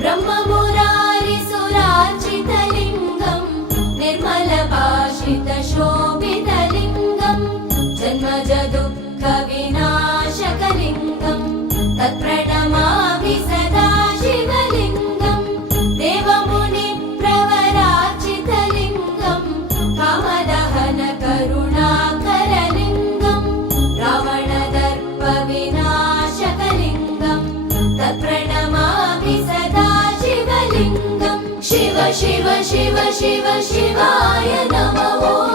ब्रह्ममुरारिसुरार्चितलिङ्गं निर्मलभाषितशोभितलिङ्गं जन्मजदुःखविनाशकलिङ्गं तत्प्रणमामि सदा शिवलिङ्गं देवमुनिप्रवरार्चितलिङ्गं कामदहनकरुणाकरलिङ्गं रावणदर्पविनाशकलिङ्गं तत्प्रणमामि सदा शिवलिङ्गं शिव शिव शिव शिव शिवाय नमः।